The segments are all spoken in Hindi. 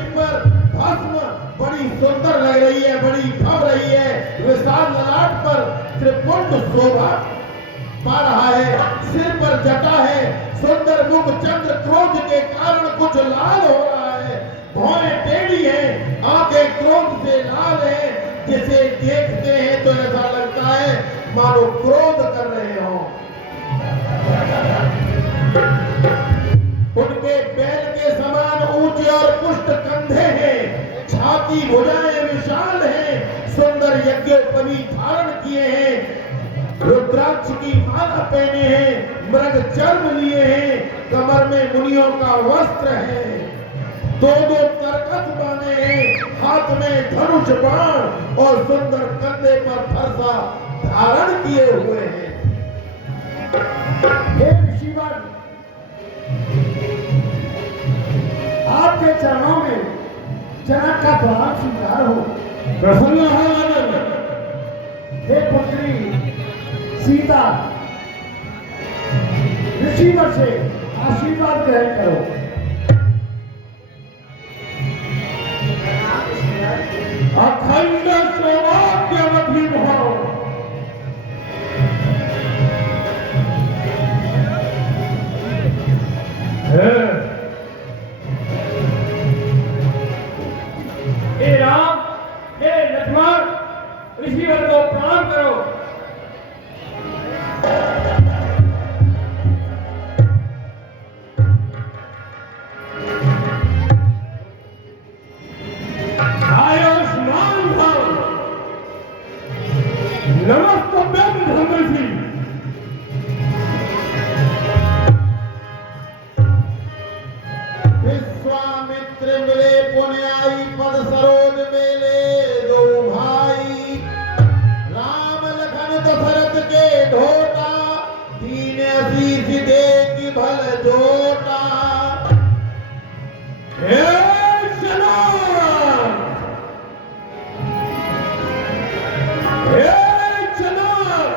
शरीर पर भस्म बड़ी सुंदर लग रही है, बड़ी भव रही है। विशाल ललाट पर त्रिपुंड शोभा पा रहा है, सिर पर जटा है, सुंदर मुख चंद्र क्रोध के कारण कुछ लाल हो रहा है, भौहें टेढ़ी हैं, आंखें क्रोध से लाल हैं, जिसे देखते हैं तो ऐसा लगता है मानो क्रोध कर रहे हो। उनके बैल के समान ऊंचे और पुष्ट कंधे हैं, छाती भुजाएं विशाल हैं, सुंदर यज्ञोपवी धारण किए हैं, रुद्राक्ष की माला पहने हैं, मृग चर्म लिए हैं, कमर में मुनियों का वस्त्र है, दो दो करकस बांधे हैं, हाथ में धनुष बाण और सुंदर कंधे पर फरसा धारण किए हुए हैं। हे ऋषिवर, आपके चरणों में जनक का प्रणाम स्वीकार हो। प्रसन्न हो आनंद। हे पुत्री सीता, ऋषिवर से आशीर्वाद ग्रहण करो। अखंड सौभाग्यवती भव। हे राम, हे लक्ष्मण, ऋषिवर को प्रणाम करो। आयुष्मान भव। नमस्तभ्यं धर्मसी। विश्वामित्र मिले पुण्याई, पद सरोज मेले दो भाई, राम लखन दशरथ के ढोटा, दीन असीस दे की भल जोटा। हे जनाब, हे जनाब,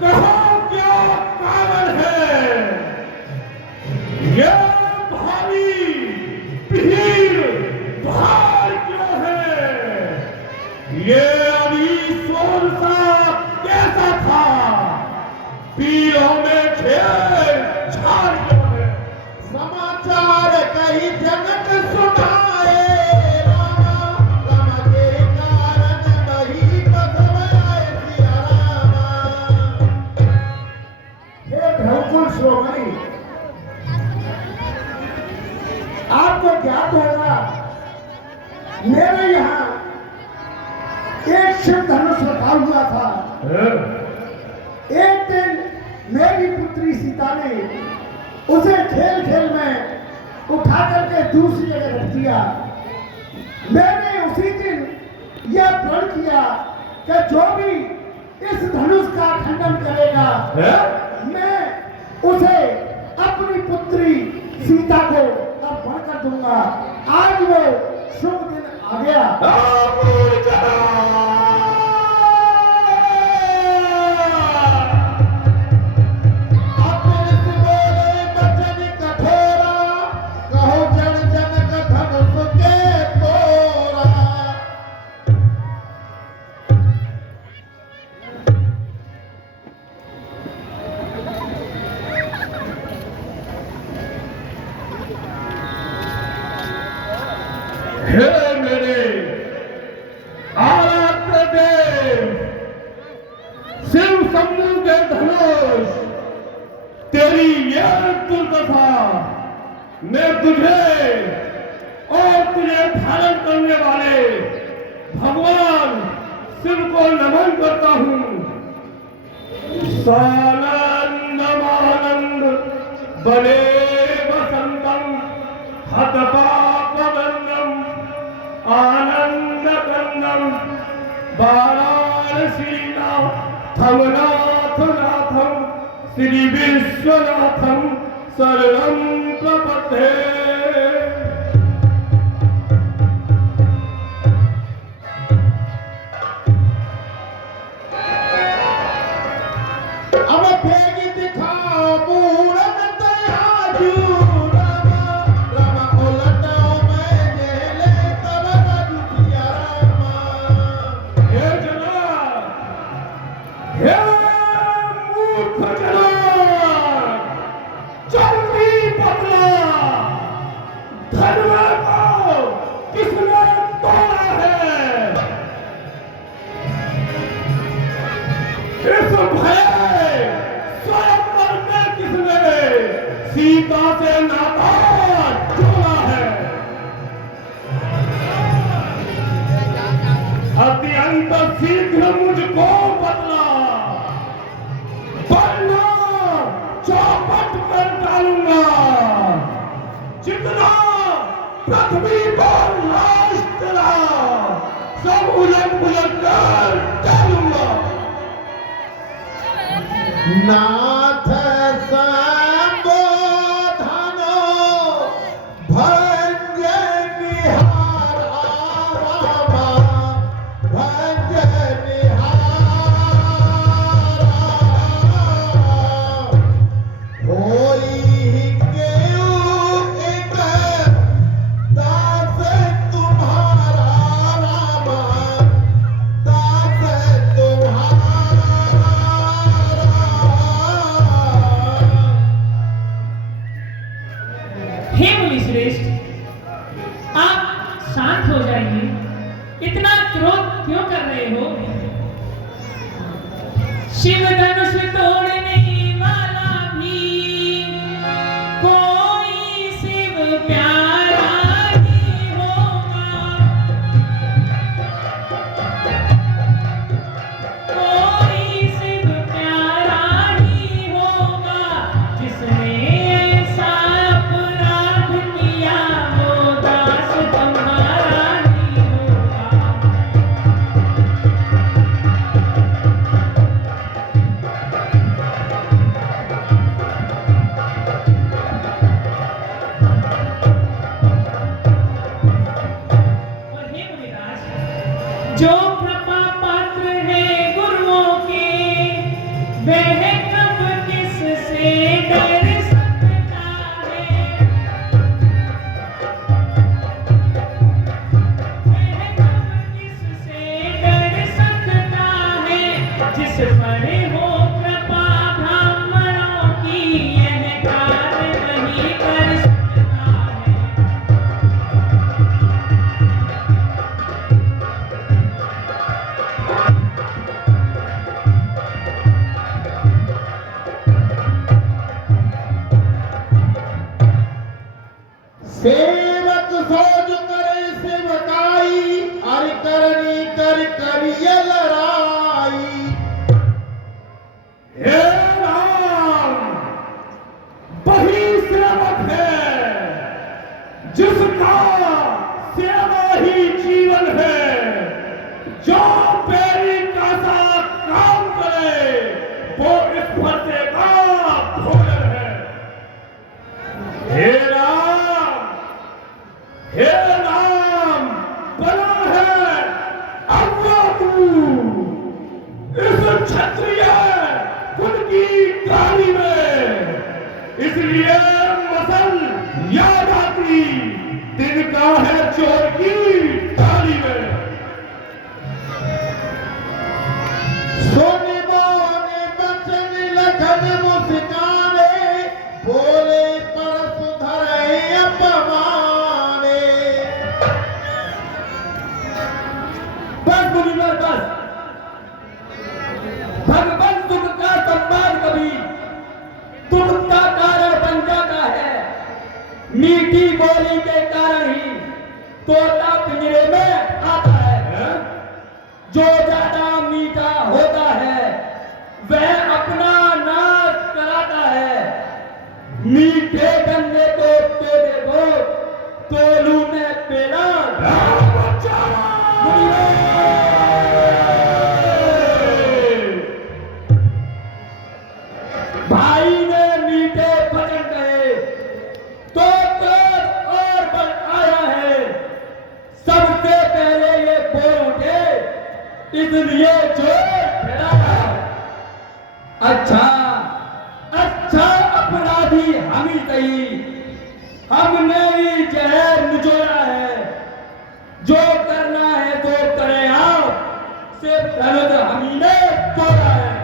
कहो क्या कारण है? ये भारी भीड़ भार क्यों है? ये अभी सोल सा कैसा था? पीरों में छेड़ छाड़ क्यों है? समाचार कहीं जनक सुनाए, रामा रामा के कारण वही बसवाए सिया रामा। हे भ्रकुल श्रोमणी, आपको ज्ञात होगा मेरे यहाँ एक शिव धनुष रखा हुआ था। एक दिन मेरी पुत्री सीता ने उसे खेल खेल में उठा करके दूसरी जगह रख दिया। मैंने उसी दिन यह प्रण किया कि जो भी इस धनुष का खंडन करेगा मैं उसे अपनी पुत्री सीता को अर्पण कर दूंगा। आज वो शुभ दिन आ गया। हे मेरे आराध्य देव, शिव शंभू के धनुष, तेरी यह दुर्दशा, मैं तुझे और तुझे धारण करने वाले भगवान शिव को नमन करता हूँ। सानंद मानंद बने वसंतम हतपापवंदम आनंद कंदम वाराणसीनाथम नाथनाथम श्री विश्वनाथम शरणं प्रपद्ये। अब भेज दिखाओ पूरन दयालु, राम राम उलटो मैं अत्यंत शीघ्र मुझको बदला, वरना चौपट कर डालूंगा। जितना पृथ्वी पर लाश चला सब उलट पुलट कर डालूंगा। नाथ संबोधनो भंज निहार रामा, भंज निहार होई केउ एक दास तुम्हारा रामा, दास तुम्हारा। हे मुनि श्रेष्ठ, आप शांत हो जाइए। इतना क्रोध क्यों कर रहे हो? शिव धनुष तोड़ने वाला भी कोई शिव प्यारा ही होगा, कोई शिव प्यारा ही होगा। जिसने ऐसा अपराध किया वो दास तुम्हारा ही होगा। और हे मुनिराज, जो कृपा पात्र है गुरुओं के, वह कब किससे डर सकता है? वह कब किससे डर सकता है? जिस पर हो कृपा ब्राह्मणों की, यह कार्य नहीं कर सकता है। सेवक सोज करे सेवकाई, अरि करनी कर करिय लड़ाई। हे राम, वही सेवक है जिसका सेवा ही जीवन है। जो पैरी का सा काम करे वो इस भरते का भोजन है। हे राम, बना है अव्वा तू इस क्षत्रिय कुल की गाली में, इसलिए मसल याद आती तिनका है चोर की गाली में। सोने बोने बचन लखन मुस्काने, बोले पर सुधरे अपमाने। बस मुनिवर बस, भगवान तुम का सम्मान कभी तुमका कारण बन जाता है। मीठी बोली के कारण ही तोता पिंजरे में आता है। जो ज्यादा मीठा होता है वह अपना नाश कराता है। मीठे गन्ने को तोड़े दो, तोलू में पेड़ा। भाई ने मीठे वचन कहे तो क्रोध और बढ़ आया है। सबसे पहले ये बोल उठे, इसलिए जोर फैलाया। अच्छा अपराधी हम ही सही, हमने ही जहर निचोड़ा है। जो करना है तो करे आप, सिर्फ धनुष हम ही ने तोड़ा है।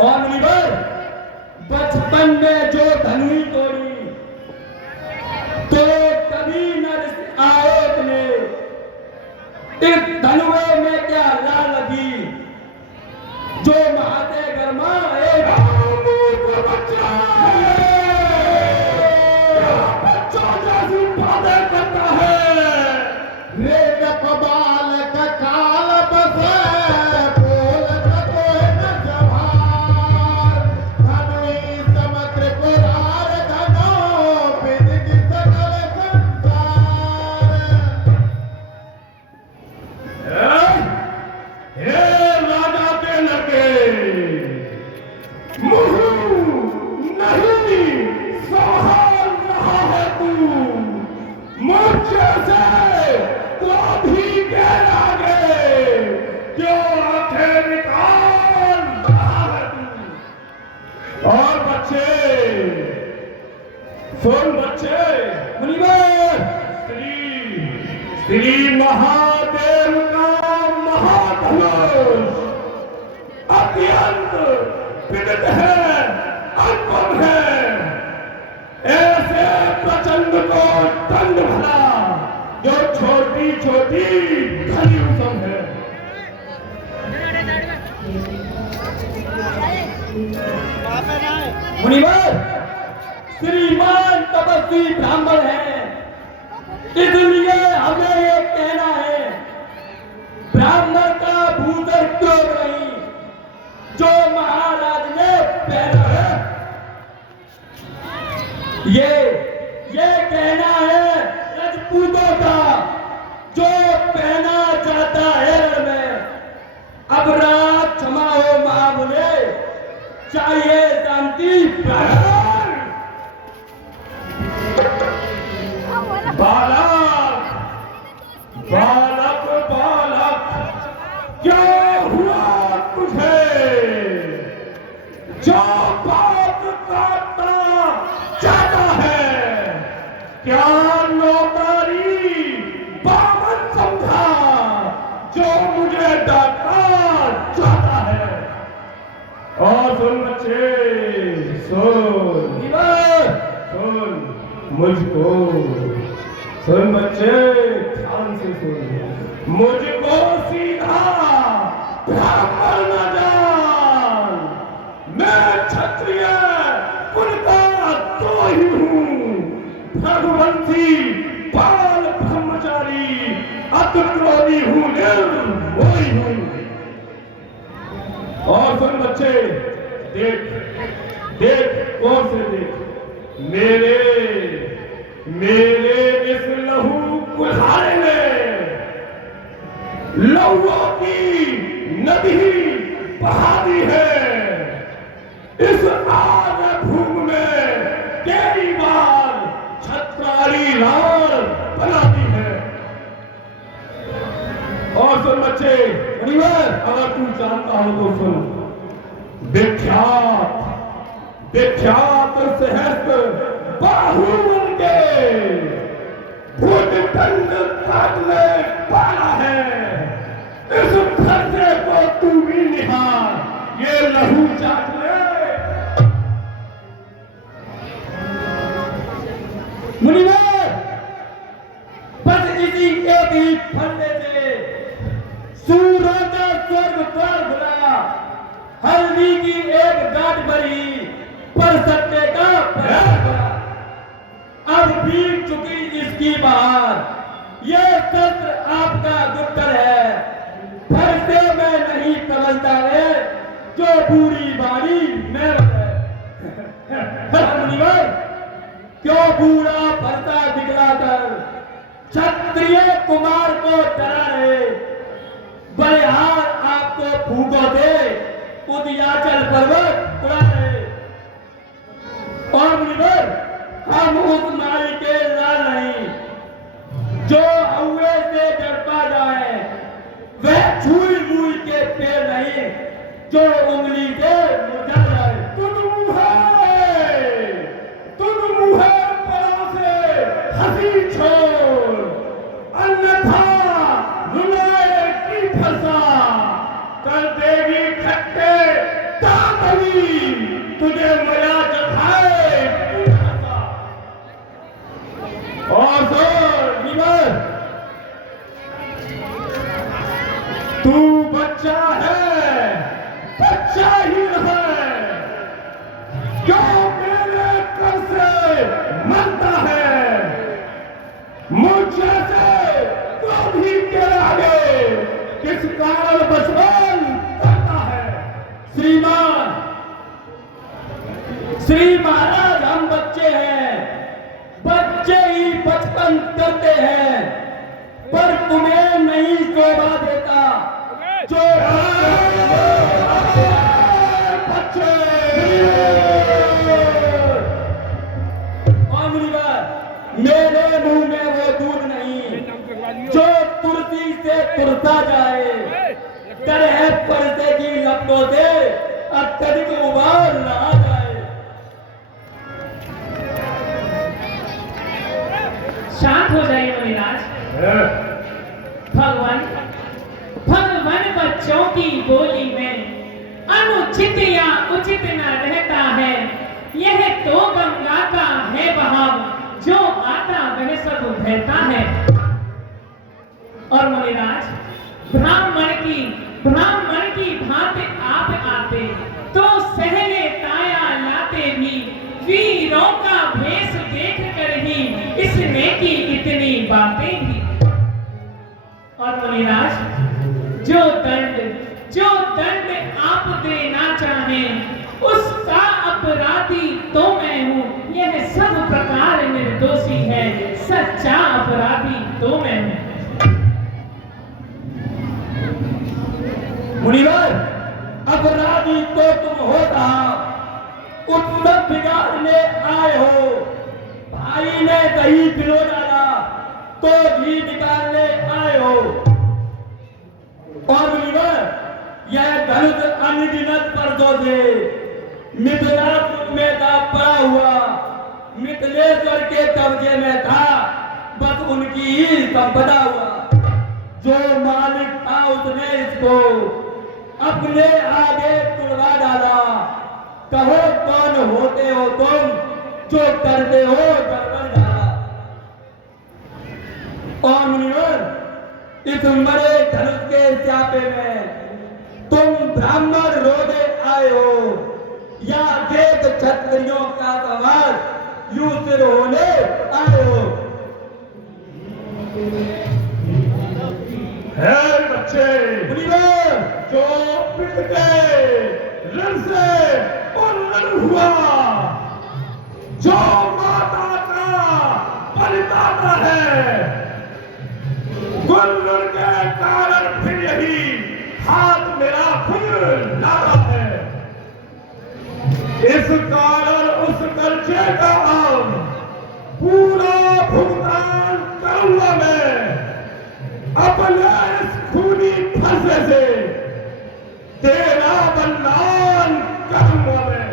और मुनिवर, बचपन में जो धनुई तोड़ी तो कभी न आए तुमने। इस धनुए में क्या ला लगी जो महाते गर्मा बच्चों जैसी बातें करता है। रे बबाल का काल बसे बोल तो न जवार धनुई समुद्र पुरार धनो विदित सकल संसार। हे राजा के लड़के नहीं सहाल रहा है तू मुझसे तो भी के लागे क्यों आंखें निकाल रहा है तू। और बच्चे सुन बच्चे मुनिवर श्री महादेव का महाधनुष अत्यंत विदित है अनुपम है ऐसे प्रचंड को दंड भरा जो छोटी छोटी धनुषम है। मुनिवर श्रीमान तपस्वी ब्राह्मण है इसलिए हमें ये कहना है ब्राह्मण का भूतर क्यों नहीं जो महाराज ने पहना है। ये कहना है राजपूतों का जो पहना जाता है रण में। अब रात क्षमा हो महामुने चाहिए शांति बालक बालक बालक क्या हुआ तुझे जो बात करता जाता है क्या नौकरी बामन समझा जो मुझे डांटता जाता है। और सुन बच्चे सुन सुन मुझको सुन बच्चे ध्यान से सुन मुझको सीधा ब्राह्मण न जान मैं क्षत्रिय कुल का तो ही हूँ भगवंती बाल ब्रह्मचारी अतुक्रोधी हूँ वही हूँ। और सुन बच्चे देख देख और से देख मेरे इस लहू कुल्हाड़े में लहूओं की नदी बहा दी है। इस आग भूमि में तेरी बाल छत्रारी लाल बना दी है। और सुन बच्चे अगर तू जानता हो तो सुन विख्यात सहस्त्र बाहुबल के भूतदंड काटने वाला है। इस खर्चे को तू भी निहार ये लहू चाट ले। मुनिवर बस इसी एक ही फंदे से सूर्य का स्वर्ग पर खुला हल्दी की एक गांठ भरी पर सत्य का प्रयास करा। अब बीत चुकी इसकी बात ये सत्र आपका दुष्कर है फिर से मैं नहीं समझता है जो बूढ़ी बाड़ी में मुनिवर क्यों बूढ़ा भरता दिखलाकर क्षत्रिय कुमार को डरा रहे बलिहार आपको फूको दे उदयाचल पर्वत उड़ा रहे। और मुनिवर हम उस नारी के लाल नहीं जो हवे से डरता जाए वह छुई मुई के पेड़ नहीं जो उंगली से मुरझा जाए। तुम मुहे परों से हंसी छोड़ अन्यथा रुलाए की फंसा कर देगी खट्टे तातली तुझे मजा चखाए। और तू बच्चा है बच्चा ही है क्यों मेरे कर से मरता है मुझ जैसे तो भी तेरा इस कारण बचपन करता है। श्रीमान, श्री महाराज, हम बच्चे हैं, बच्चे ही बचपन करते हैं, पर तुम्हें नहीं शोभा देता जो बच्चे। मेरे मुंह में वो दूध नहीं जो तुरती से तुरता जाए, तरह पर्दे की लपटों से अत्यधिक उबाल ना जाए। शांत हो जाइए मुनिराज। भगवान बच्चों की बोली में अनुचित या उचित न रहता है। यह तो गंगा का है बहाव, जो आता वह सब बहता है। और मुनिराज, ब्राह्मण की भांति आप आते तो सहले ताया लाते भी, वीरों का भेष देख कर ही इसने की इतनी बातें भी। और मुनिराज, जो दंड आप देना चाहें उसका अपराधी तो मैं हूं। यह सब प्रकार निर्दोषी है, सच्चा अपराधी तो मैं हूं। मुनिवर, अपराधी तो तुम होता, उत्सव बिगाड़ने आए हो। भाई ने दही पिलो डाला तो घी निकालने आए हो। और मुनिवर, यह धनुष अनगिनत पर्दों से मिथिलापुर में का पड़ा हुआ मिथिलेश्वर के कब्जे में था, बस उनकी ही संपदा हुआ। जो मालिक था उसने इसको अपने आगे तुड़वा डाला। कहो कौन होते हो तुम जो करते हो गड़बड़ डाला। और मुनिवर, इस मरे धनुष के स्यापे में तुम ब्राह्मण रोने आए हो या वेद क्षत्रियों का सवाल यूं सिर होने आए हो। है बच्चे, मुनिवर, जो पिट गए रण से उन्नत हुआ, जो माता का बलिदाता है, गुल्लुर के कारण फिर यही हाथ मेरा खुद लाता है। इस कारण उस कर्जे का अब पूरा भुगतान करूंगा मैं, अपने इस खूनी फंसे से तेरा बलिदान करूंगा मैं।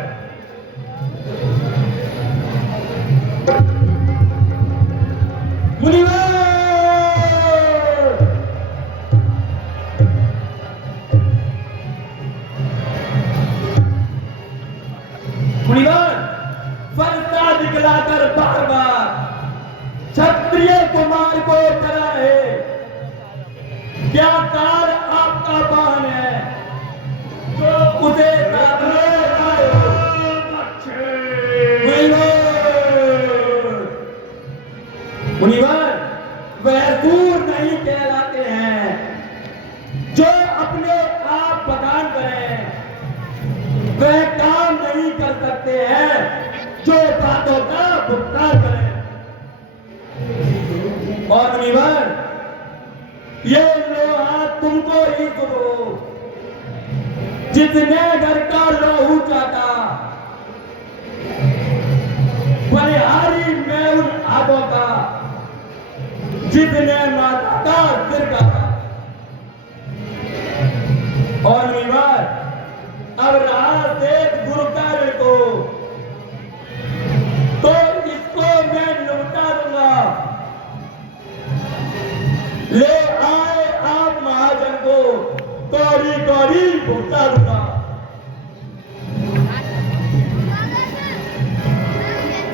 मुनिवर, फलता दिखलाकर बार बार क्षत्रिय कुमार को डराए। क्या काल आपका बहन है जो उसे साधने आए हो। मुनिवर, वह दूर नहीं कहलाते हैं जो अपने आप बगान करें, वह काम नहीं कर सकते हैं जो बातों का भुगतान करें। और मुनिवर, ये लोहा तुमको ही सुनो, जितने घर का लोहू चाटा, बलिहारी में उन आदों का जितने माता का सिर काटा। और मुनिवर, अब रहा देख गुरुकार को, तो इसको मैं लौटा दूंगा। ले आए आप महाजन को, कौड़ी कौड़ी भुगता दूंगा।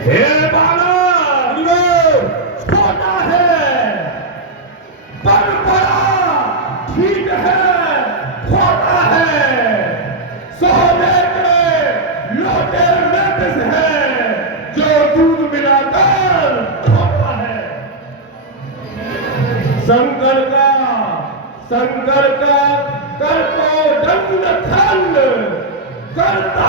हे बाला, छोटा है पर बड़ा ठीक है, खोटा है सोने के लोटे में बिस है, जो दूध मिलाकर खोटा है। शंकर का शंकर का कर को दंड खंड करता